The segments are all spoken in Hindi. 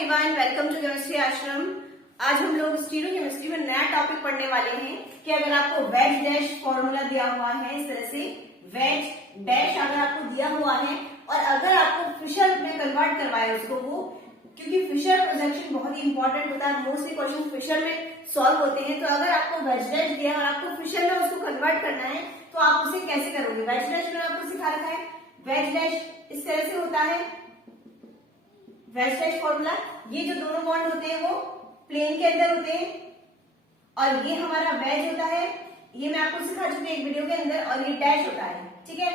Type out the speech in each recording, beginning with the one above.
एवरीवन, वेलकम टू केमिस्ट्री आश्रम। आज हम लोग स्टीरियो केमिस्ट्री में नया टॉपिक पढ़ने वाले हैं कि अगर आपको वेज डैश फॉर्मूला दिया हुआ है, इस तरह से वेज डैश अगर आपको दिया हुआ है और अगर आपको फिशर में कन्वर्ट करवाए उसको, वो क्योंकि फिशर प्रोजेक्शन बहुत ही इंपॉर्टेंट होता है, मोस्टली क्वेश्चन फिशर में सॉल्व होते हैं। तो अगर आपको वेज डैश दिया और आपको फिशर में उसको कन्वर्ट करना है तो आप उसे कैसे करोगे। वेज डैश में आपको सिखा रखा है, वेज डैश इस तरह से होता है। वेज डैश फॉर्मूला, ये जो दोनों बॉन्ड होते हैं वो प्लेन के अंदर होते हैं और ये हमारा वेज होता है। ये मैं आपको सिखा चुकी हूँ एक वीडियो के अंदर, और ये डैश होता है। ठीक है,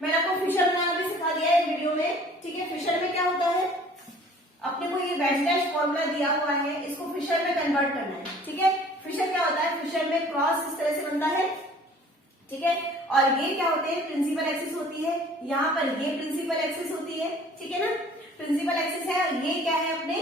मैंने आपको फिशर बनाना भी सिखा दिया है वीडियो में। ठीक है, फिशर में क्या होता है, अपने को ये वेज डैश फॉर्मूला दिया हुआ है, इसको फिशर में कन्वर्ट करना है। ठीक है, फिशर क्या होता है, फिशर में क्रॉस इस तरह से बनता है। ठीक है, और ये क्या होते हैं, प्रिंसिपल एक्सिस होती है, यहाँ पर ये प्रिंसिपल एक्सिस होती है। ठीक है ना, प्रिंसिपल एक्सिस है और ये क्या है, अपने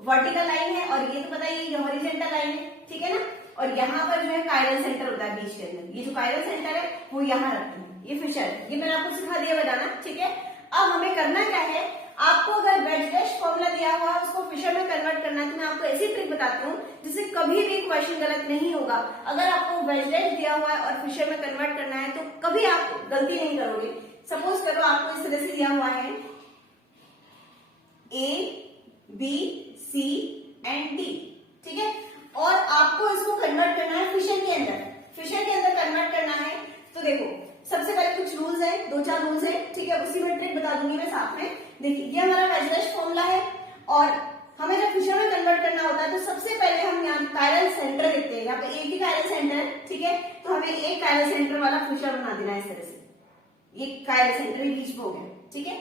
वर्टिकल लाइन है, और ये तो पता ही है हॉरिजॉन्टल लाइन है। ठीक है ना, और यहाँ पर जो है कायरल सेंटर होता है बीच के अंदर। ये जो कायरल सेंटर है वो यहाँ रखते हैं, ये फिशर है, ये मैंने आपको सिखा दिया बताना। ठीक है, अब हमें करना क्या है, आपको अगर वेज डैश फॉर्मूला दिया हुआ है उसको फिशर में कन्वर्ट करना है, तो मैं आपको ऐसी ट्रिक बताती हूँ जिससे कभी भी क्वेश्चन गलत नहीं होगा। अगर आपको वेज डैश दिया हुआ है और फिशर में कन्वर्ट करना है तो कभी आप गलती नहीं करोगे। सपोज करो आपको इस तरह से दिया हुआ है A, B, C and D। ठीक है, और आपको इसको कन्वर्ट करना है फिशर के अंदर। फिशर के अंदर कन्वर्ट करना है तो देखो, सबसे पहले कुछ रूल्स है, 2-4 रूल्स है। ठीक है, उसी में ट्रिक बता दूंगी मैं साथ में। देखिए, ये हमारा वेज डैश फॉर्मूला है और हमें जब फिशर में कन्वर्ट करना होता है तो सबसे पहले हम यहाँ कायरल सेंटर देखते हैं। यहाँ पे एक ही कायरल सेंटर है। ठीक है, तो हमें एक कायरल सेंटर वाला फिशर बना देना है इस तरह से। ये कायरल सेंटर भी बीच में हो गया। ठीक है,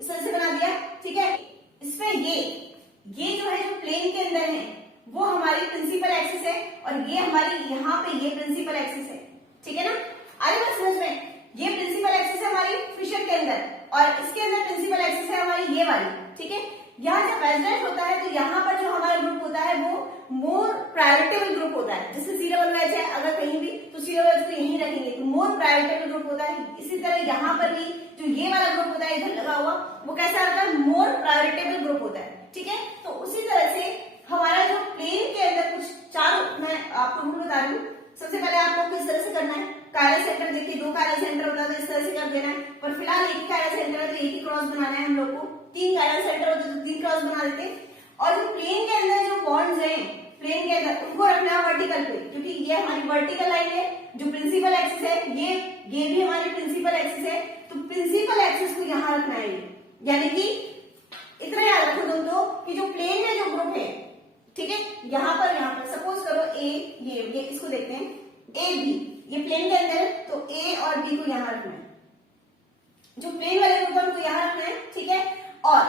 इस तरह से बना दिया। ठीक है, इसमें ये जो है, जो प्लेन के अंदर है वो हमारी प्रिंसिपल एक्सिस है और ये हमारी यहाँ पे ये प्रिंसिपल एक्सिस है। ठीक है ना, आगे बात समझ में, ये प्रिंसिपल एक्सिस है हमारी फिशर के अंदर और इसके अंदर प्रिंसिपल एक्सिस है हमारी ये वाली। ठीक है, यहाँ जब वेज डैश होता है तो यहाँ पर जो हमारा ग्रुप होता है वो मोर प्रायोरिटेबल ग्रुप होता है। जैसे सी डबल वेज है अगर कहीं भी, तो सी डबल वेज को यहीं रखेंगे तो मोर प्रायोरिटेबल ग्रुप होता है। इसी तरह यहाँ पर भी जो ये वाला ग्रुप होता है इधर लगा हुआ, वो कैसा आता है, मोर प्रायोरिटेबल ग्रुप होता है। ठीक है, तो उसी तरह से हमारा जो प्लेन के अंदर कुछ 4 मैं आपको रूल बता रही हूँ। सबसे पहले आप लोग को इस तरह से करना है, कायरल सेंटर देखिए 2 कायरल सेंटर होता है तो इस तरह से कर देना है, पर फिलहाल एक ही कायरल सेंटर है तो एक ही क्रॉस बनाना है हम लोग को। 3 कायरल सेंटर होते तो 3 क्रॉस बना देते। और जो प्लेन के अंदर जो बॉन्ड्स हैं प्लेन के अंदर, उनको रखना है वर्टिकल पे, क्योंकि ये हमारी वर्टिकल लाइन है। जो प्रिंसिपल एक्सिस है ये भी हमारी प्रिंसिपल एक्सिस है, तो प्रिंसिपल एक्सिस को यहाँ रखना है। यानी कि इतना याद रखो दोस्तों कि जो प्लेन में जो ग्रुप है, ठीक है, यहाँ पर सपोज करो ए, ये इसको देखते हैं ए बी, ये प्लेन के अंदर है तो ए और बी को यहाँ रखना है। जो प्लेन वाले ग्रुप है उनको यहाँ रखना है। ठीक है, और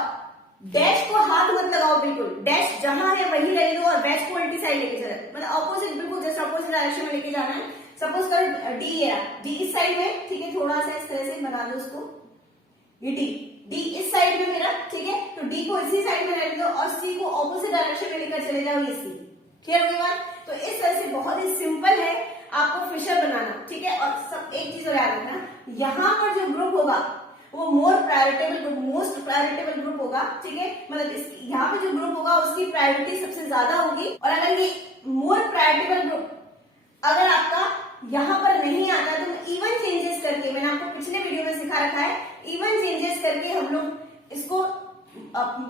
डैश को हाथ मत लगाओ, बिल्कुल डैश जहां है वही रह दो और डैश को उल्टी साइड लेके चलो, मतलब ऑपोजिट, बिल्कुल जस्ट ऑपोजिट डायरेक्शन में लेके जाना है। सपोज करो डी है, डी इस साइड में। ठीक है, थोड़ा सा इस तरह से बना दो उसको, ये डी इस साइड में मेरा। ठीक है, तो डी को इसी साइड में रहने दो और सी को ऑपोजिट डायरेक्शन में लेकर चले जाओ, ये सी। क्लियर हुई बात? तो इस तरह से बहुत ही सिंपल है आपको फिशर बनाना। ठीक है, और सब एक चीज और याद रखना, यहाँ पर जो ग्रुप होगा वो मोर प्रायोरिटेबल ग्रुप, मोस्ट प्रायोरिटेबल ग्रुप होगा। ठीक है, मतलब यहाँ पे जो ग्रुप होगा उसकी प्रायोरिटी सबसे ज्यादा होगी। और अगर ये मोर प्रायोरिटेबल ग्रुप अगर आपका यहाँ पर नहीं आता तो इवन चेंजेस करके, मैंने आपको पिछले वीडियो में सिखा रखा है, इवन चेंजेस करके हम लोग इसको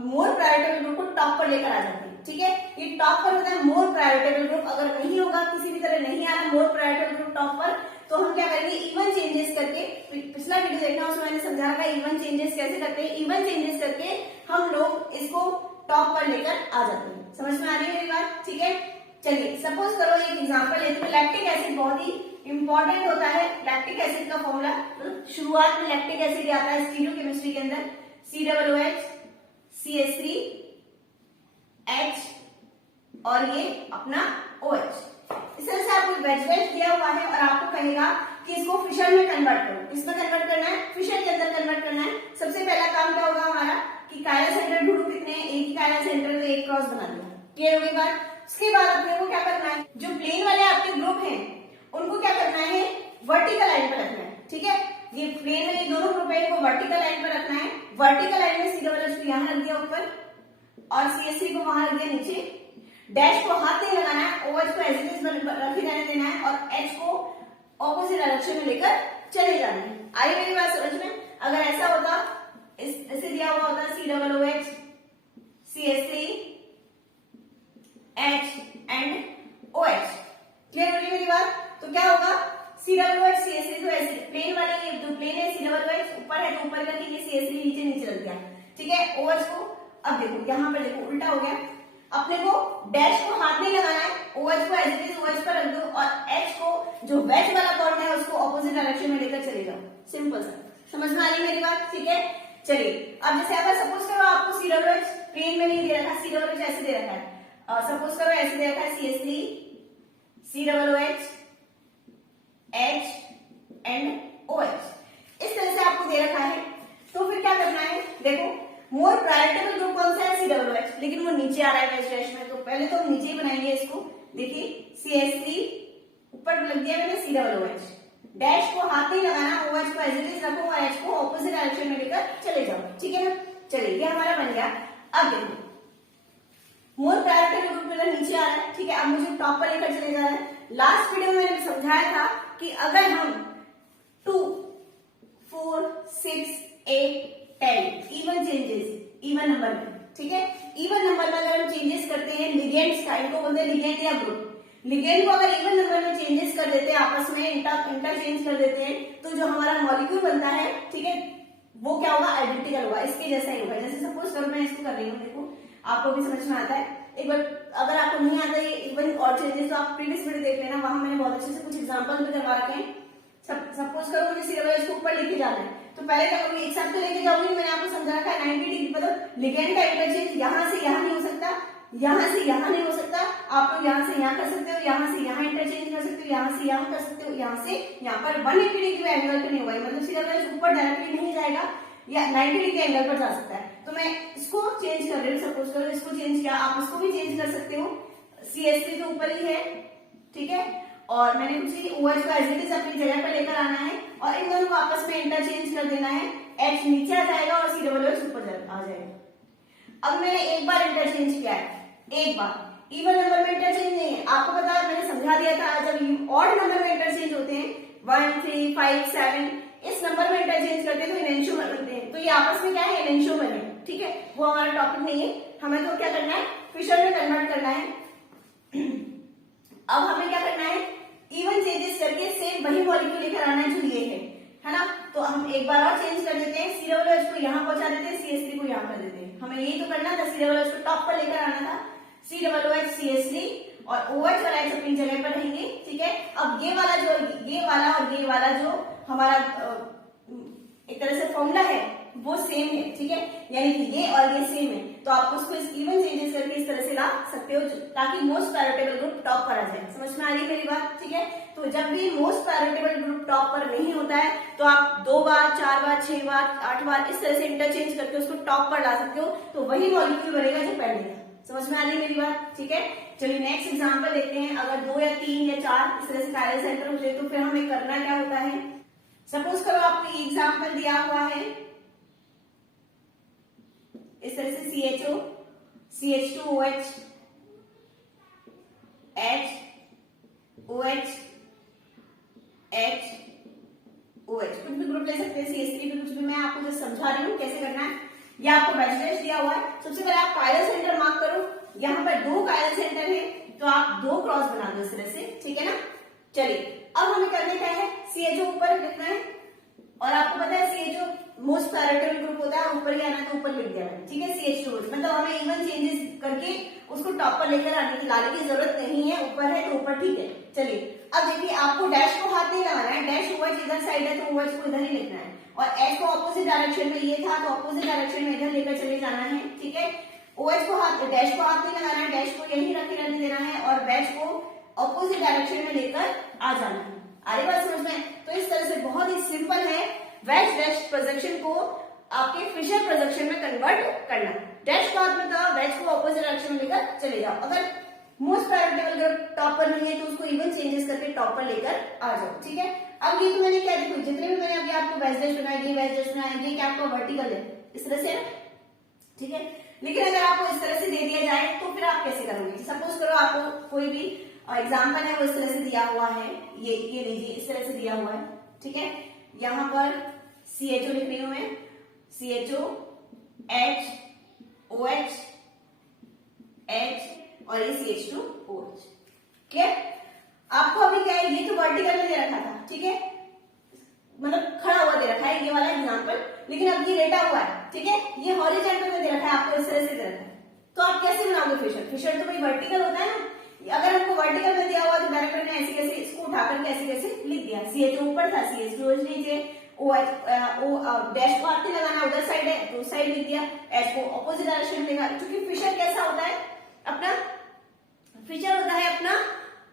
मोर प्रायोरिटेबल ग्रुप को टॉप पर लेकर आ जाते हैं। ठीक है, ये टॉप पर होता है मोर प्रायोरिटेबल ग्रुप। अगर नहीं होगा, किसी भी तरह नहीं आ रहा मोर प्रायोरिटेबल ग्रुप टॉप पर, तो हम क्या करेंगे, इवन चेंजेस करके, पिछला वीडियो देखना उसमें मैंने समझा रखा है इवन चेंजेस कैसे करते हैं। इवन चेंजेस करके हम लोग इसको टॉप पर लेकर आ जाते हैं। समझ में आ रही है मेरी बात? ठीक है, चलिए सपोज करो एक एग्जांपल है, तो लैक्टिक एसिड बहुत ही इंपॉर्टेंट होता है। लैक्टिक एसिड का फॉर्मूला, शुरुआत में लैक्टिक एसिड आता है स्टीरियो केमिस्ट्री के अंदर, COOH CH3 H और ये अपना OH। इस तरह से आपको वेज डैश दिया हुआ है और आपको कहेगा कि इसको फिशर में कन्वर्ट करो। किसमें कन्वर्ट करना है? फिशर के अंदर कन्वर्ट करना है। सबसे पहला काम क्या होगा हमारा कि कायरल सेंटर ढूंढो कितने, एक ही कायरल सेंटर तो एक क्रॉस बना दिया। क्लियर होगी बात? उसके बाद अपने को क्या करना है, जो प्लेन वाले आपके ग्रुप हैं उनको क्या करना है, वर्टिकल लाइन पर रखना है। ठीक है, ये प्लेन में ये दोनों ग्रुप है, इनको वर्टिकल लाइन पर रखना है। वर्टिकल लाइन में सीधा वाला यहाँ रख दिया ऊपर, और CH3 को वहां रख दिया नीचे, डैश को हाथ नहीं लगाना है, OH को एज इट इज रखे रहने देना है और H को ऑपोजिट डायरेक्शन में लेकर चले जाना है। आई मेरी बात समझ में? अगर ऐसा होता, ऐसे दिया हुआ होता COOH CH3 H and OH, clear हो रही मेरी बात? तो क्या होगा, COOH CH3 तो ऐसे प्लेन वाले, ये जो प्लेन है COOH ऊपर है तो ऊपर करके ये CH3 नीचे नीचे रख दिया, ठीक है। OH को अब देखो यहाँ पर देखो उल्टा हो गया, अपने को डैश को हाथ नहीं लगाना है, OH को एज इट इज OH पर रख दो और H को जो वेज वाला बॉन्ड है उसको ऑपोजिट डायरेक्शन में लेकर चले जाओ, सिंपल सा। समझ में आ रही मेरी बात? ठीक है, चलिए अब जैसे अगर सपोज करो आपको COOH प्लेन में नहीं दे रखा, COOH ऐसे दे रखा है, सपोज करो ऐसे दे रखा है CH3 COOH H and OH, इस तरह से आपको दे रखा है। तो फिर क्या करना है, देखो मोर प्रायोरिटेबल ग्रुप कौन सा है, COOH, लेकिन वो नीचे आ रहा है वेज डैश में, तो पहले तो हम नीचे ही बनाएंगे इसको। देखिए CH3 ऊपर लग दिया मैंने COOH, डैश को हाथ नहीं लगाना, OH को एज इट इज रखो और H को ऑपोजिट डायरेक्शन में लेकर चले जाओ, ठीक है ना। चलिए ये हमारा बन गया। अब देखो मोर प्रायोरिटेबल ग्रुप मेरा नीचे आ रहा है, ठीक है, अब मुझे टॉप पर लेकर चले जा रहा है। लास्ट वीडियो में मैंने समझाया था कि अगर हम 2 4 6 8 10 इवन चेंजेस, इवन नंबर में, ठीक है, इवन नंबर में अगर हम चेंजेस करते हैं लिगेंड्स का, इनको बोलते हैं लिगेंड या ग्रुप, लिगेंड को अगर इवन नंबर में चेंजेस कर देते हैं, आपस में इंटरचेंज कर देते हैं, तो जो हमारा मॉलिक्यूल बनता है, ठीक है, वो क्या होगा, आइडेंटिकल होगा, इसके जैसा ही होगा। जैसे सपोज करो मैं इसको कर रही हूँ, देखो आपको भी समझ में आता है। एक बार अगर आपको नहीं आता ये इवन और चेंजेस तो आप प्रीवियस वीडियो देख लेना, वहां मैंने बहुत अच्छे से कुछ एग्जांपल भी करवा रखे हैं। सपोज करो मुझे COOH को ऊपर लेके जाना है, तो पहले क्या करूंगी, एक साथ तो लेके जाऊंगी, मैंने आपको समझा रखा है 90 डिग्री, मतलब लिगेंड का इंटरचेंज यहाँ से यहाँ नहीं हो सकता, यहाँ से यहाँ नहीं हो सकता, आप लोग यहाँ से यहाँ कर सकते हो, यहाँ से यहाँ इंटरचेंज कर सकते हो, यहाँ से यहाँ कर सकते हो, यहाँ से यहाँ पर 180 डिग्री एंगल पे नहीं हुआ, मतलब COOH ऊपर डायरेक्टली नहीं जाएगा या 90 डिग्री एंगल पर जा सकता है। तो मैं इसको चेंज कर रही हूँ, सपोज करो इसको चेंज किया, आप इसको भी चेंज कर सकते हो। CH3 तो ऊपर ही है, ठीक है, और मैंने कुछ OH को एज इट इज अपनी जगह पर लेकर आना है और इन दोनों को आपस में इंटरचेंज कर देना है। H नीचे आ जाएगा और COOH ऊपर आ जाएगा। अब मैंने एक बार इंटरचेंज किया है, एक बार, इवन नंबर में इंटरचेंज नहीं है, आपको पता है मैंने समझा दिया था, जब ऑड नंबर में इंटरचेंज होते हैं 1 3 5 7 इस नंबर में इंटरचेंज करते हैं तो इनेंशियोमर बनते हैं, तो ये आपस में क्या है, इनेंशियोमर है, ठीक है, वो हमारा टॉपिक नहीं है, हमें तो क्या करना है, फिशर में कन्वर्ट करना है। अब हमें क्या करना है, इवन चेंजेस करके सेम वही मॉलिक्यूल लेकर आना है जो ये है ना। तो हम एक बार और चेंज कर देते हैं, COOH को यहाँ पहुंचा देते हैं, CH3 को यहाँ कर देते हैं, हमें यही तो करना था, COOH को टॉप पर लेकर आना था, COOH CH3 और OH और H अपनी जगह पर रहेंगे, ठीक है। अब ये वाला और ये वाला जो हमारा एक तरह से फॉर्मूला है वो सेम है, ठीक है, यानी कि ये और ये सेम है, तो आप उसको इवन चेंजेस करके इस तरह से ला सकते हो ताकि मोस्ट प्रायोरिटेबल ग्रुप टॉप पर आ जाए। समझ में आ रही है मेरी बात? ठीक है, तो जब भी मोस्ट प्रायोरिटेबल ग्रुप टॉप पर नहीं होता है तो आप 2 बार 4 बार 6 बार 8 बार इस तरह से इंटरचेंज करके उसको टॉप पर ला सकते हो, तो वही मॉलिक्यूल बनेगा जो पहले था। समझ में आ रही है मेरी बात? ठीक है, चलिए नेक्स्ट एग्जाम्पल देखते हैं। अगर 2 या 3 या 4 इस तरह से कायरल सेंटर होते हैं तो फिर हमें करना क्या होता है। सपोज करो आपको एग्जाम्पल दिया हुआ है इस तरह से CHO CH2OH H OH H OH कुछ भी ग्रुप ले सकते हैं, CH3 भी कुछ भी, मैं आपको जो समझा रही हूँ कैसे करना है। ये आपको बैचलर्स दिया हुआ है। सबसे पहले आप कायरल सेंटर मार्क करो, यहाँ पर 2 कायरल सेंटर है तो आप 2 क्रॉस बना दो इस तरह से, ठीक है ना। चलिए अब हमें करने क्या है, CHO ऊपर लिखना है और आपको पता है CHO मोस्ट प्रायोरिटेबल ग्रुप होता है, ऊपर ही आना तो ऊपर लिख दिया मैंने, ठीक है। CH2 मतलब हमें इवन चेंजेस करके उसको टॉप पर लेकर लाने की जरूरत नहीं है, ऊपर है तो ऊपर, ठीक है। चलिए अब देखिए आपको डैश को हाथ नहीं लगाना है, डैश OH इधर साइड है तो OH को इधर ही लिखना है और H को ऑपोजिट डायरेक्शन में ये था तो ऑपोजिट डायरेक्शन में इधर लेकर चले जाना है, ठीक है। OH को हाथ, डैश को हाथ नहीं लगाना है, डैश को यही रखे रहने देना है और वैच को ऑपोजिट डायरेक्शन में लेकर आ जाना है। आगे बात समझ में? तो इस तरह से बहुत ही सिंपल है वैच डैश प्रोजेक्शन को आपके फिशर प्रोजेक्शन में कन्वर्ट करना। डैश को हाथ में था, वैच को ऑपोजिट डायरेक्शन में लेकर चले जाओ। अगर मोस्ट प्रायोरिटेबल ग्रुप टॉप पर नहीं है तो उसको इवन चेंजेस करके टॉप पर लेकर आ जाओ, ठीक है। अब ये तो मैंने क्या, देखो जितने भी मैंने अभी आपको वैच डैश बनाया, ये वैच डैश बनाया, ये क्या आपका वर्टिकल है इस तरह से, ठीक है। लेकिन अगर आपको इस तरह से दे दिया जाए तो फिर आप कैसे करोगे? सपोज करो आपको कोई भी एग्जाम्पल है वो इस तरह से दिया हुआ है, ये लीजिए इस तरह से दिया हुआ है, ठीक है। यहां पर CHO लिख रही हूं मैं, CHO HOH H और ये CH2OH। क्लियर? आपको अभी क्या है, ये तो वर्टिकल में दे रखा था, ठीक है, मतलब खड़ा हुआ दे रखा है ये वाला एग्जाम्पल, लेकिन अब ये लेटा हुआ है, ठीक है, ये हॉरिजॉन्टल में दे रखा है, आपको इस तरह से दे रखा है। तो आप कैसे बनाओगे फिशर? फिशर तो भाई वर्टिकल होता है ना। अगर हमको वर्टिकल में दिया हुआ तो डायरेक्ट मैंने ऐसे कैसे इसको उठाकर कैसे कैसे लिख दिया, CHO ऊपर था, CH2OH नीचे, OH डैश को आपने लगाना उधर साइड है तो उस साइड लिख दिया, H को ऑपोजिट डायरेक्शन में लेगा, क्योंकि फिशर कैसा होता है अपना, फिशर होता है अपना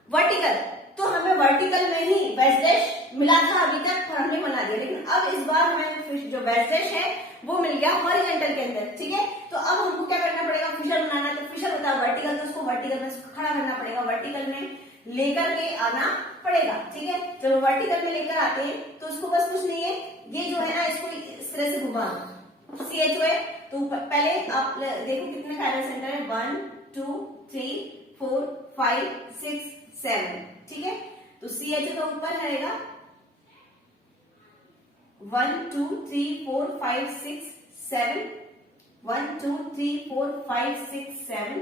वर्टिकल, तो हमें वर्टिकल में ही वेज डैश मिला था अभी तक और हमने बना दिया, लेकिन अब इस बार हमें जो वेज डैश है वो मिल गया हॉरिजॉन्टल के अंदर, ठीक है। तो अब हमको क्या करना पड़ेगा, फिशर बनाना है, तो फिशर होता है वर्टिकल, तो उसको वर्टिकल में खड़ा करना पड़ेगा, वर्टिकल में लेकर के आना पड़ेगा, ठीक है। जब वर्टिकल में लेकर आते हैं तो उसको बस कुछ नहीं है, ये जो है ना इसको इस तरह से घुमाना, CHO है तो पहले आप देखो कितने कायरल सेंटर है, 1 2 3 4 5 6 7, ठीक है। तो CHO का ऊपर रहेगा 1 2 3 4 5 6 7, 1 2 3 4 5 6 7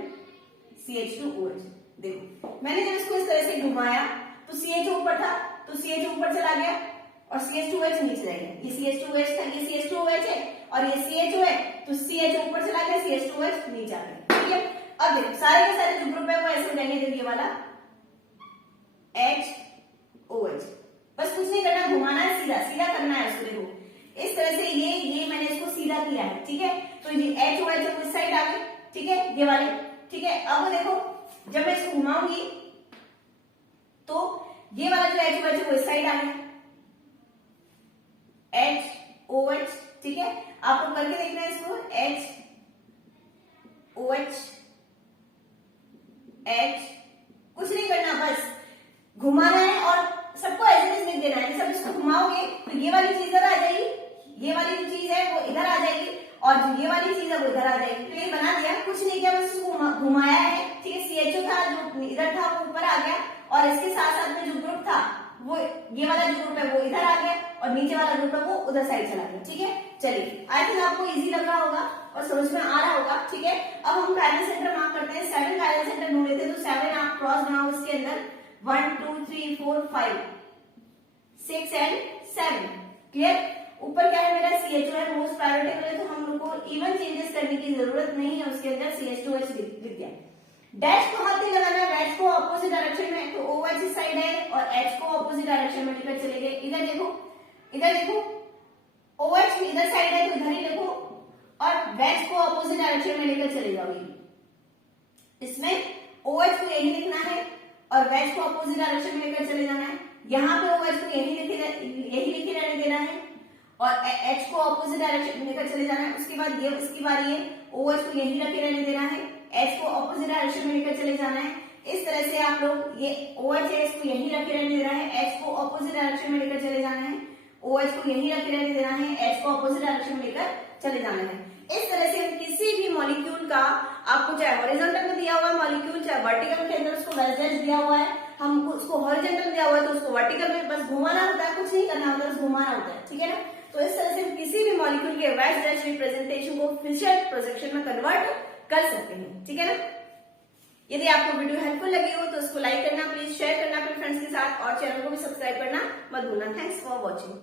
CH2OH। देखो मैंने जब इसको इस तरह से घुमाया तो CHO ऊपर था तो CHO ऊपर चला गया और CH2OH नीचे रह गया, ये CH2OH था, ये CH2OH है और ये CHO है, तो CHO ऊपर चला गया, CH2OH नीचे आ गया, ठीक है। अब देखो सारे के सारे जो ग्रुप है वो ऐसे रहेंगे, देखिए वाला HOH, बस कुछ नहीं करना, घुमाना है, सीधा सीधा करना है उसको, देखो इस तरह से ये मैंने इसको सीधा किया है, ठीक है। तो ये HOH इस साइड आ गई, ठीक है, ये वाले, ठीक है। अब देखो जब मैं इसको घुमाऊंगी तो ये वाला जो HOH है वो इस साइड आ गया, HOH, ठीक है। आपको करके देखना है इसको, HOH H, कुछ नहीं करना, बस घुमाना है और सबको ऐसे लिख देना है। सब इसको घुमाओगे तो ये वाली चीज इधर आ जाएगी, ये वाली जो चीज है वो इधर आ जाएगी और जो ये वाली चीज है वो इधर आ जाएगी। तो ये बना दिया, कुछ नहीं किया, बस इसको घुमाया है, ठीक है। CHO था जो इधर था वो ऊपर आ गया और इसके साथ साथ में जो ग्रुप था वो ये वाला जो ग्रुप है वो इधर आ गया और नीचे वाला ग्रुप है वो उधर साइड चला गया, ठीक है। चलिए आई थिंक आपको इजी लग रहा होगा और समझ में आ रहा होगा, ठीक है। अब हम कायरल सेंटर मार्क करते हैं, 7 कायरल सेंटर ढूंढ लेते हैं, तो 7 आप क्रॉस बनाओ इसके अंदर, 1 2 3 4 5 6 एंड 7, क्लियर। ऊपर क्या है मेरा CHO है, मोस्ट प्रायोरिटी है, तो हम लोग को इवन चेंजेस करने की जरूरत नहीं है, उसके अंदर CH2OH लिख दिया। डैश को हाथ नहीं लगाना, डैश को ऑपोजिट डायरेक्शन में, तो OH इस साइड है और H को ऑपोजिट डायरेक्शन में लेकर चले गए। इधर देखो, इधर देखो, OH इधर साइड है तो इधर ही देखो और डैश को ऑपोजिट डायरेक्शन में लेकर चले जाओगे। इसमें OH को यही लिखना है और डैश को ऑपोजिट डायरेक्शन में लेकर चले जाना है। यहाँ पे OH को यही लिखे रहने देना है और H को ऑपोजिट डायरेक्शन में लेकर चले जाना है। उसके बाद ये इसकी बारी है, OH को यही रखे रहने देना है, H को ऑपोजिट डायरेक्शन में लेकर चले जाना है। इस तरह से आप लोग ये OH है इसको यही रखे रहने देना है, H को ऑपोजिट डायरेक्शन में लेकर चले जाना है, OH को यही रखे रहने देना है, H को ऑपोजिट डायरेक्शन में लेकर चले जाना है। इस तरह से किसी भी मॉलिक्यूल का आपको चाहे हॉरिजॉन्टल में दिया हुआ मॉलिक्यूल चाहे वर्टिकल के अंदर उसको वेज दिया हुआ है, हमको उसको हॉरिजॉन्टल दिया हुआ है तो उसको वर्टिकल में बस घुमाना होता है, कुछ नहीं करना होता है, बस घुमाना होता है, ठीक है ना। तो इस तरह से किसी भी मॉलिक्यूल के वेज डैश रिप्रेजेंटेशन को फिशर प्रोजेक्शन में कन्वर्ट कर सकते हैं, ठीक है ना। यदि आपको वीडियो हेल्पफुल लगी हो तो उसको लाइक करना, प्लीज शेयर करना अपने फ्रेंड्स के साथ और चैनल को भी सब्सक्राइब करना मत भूलना। Thanks for watching.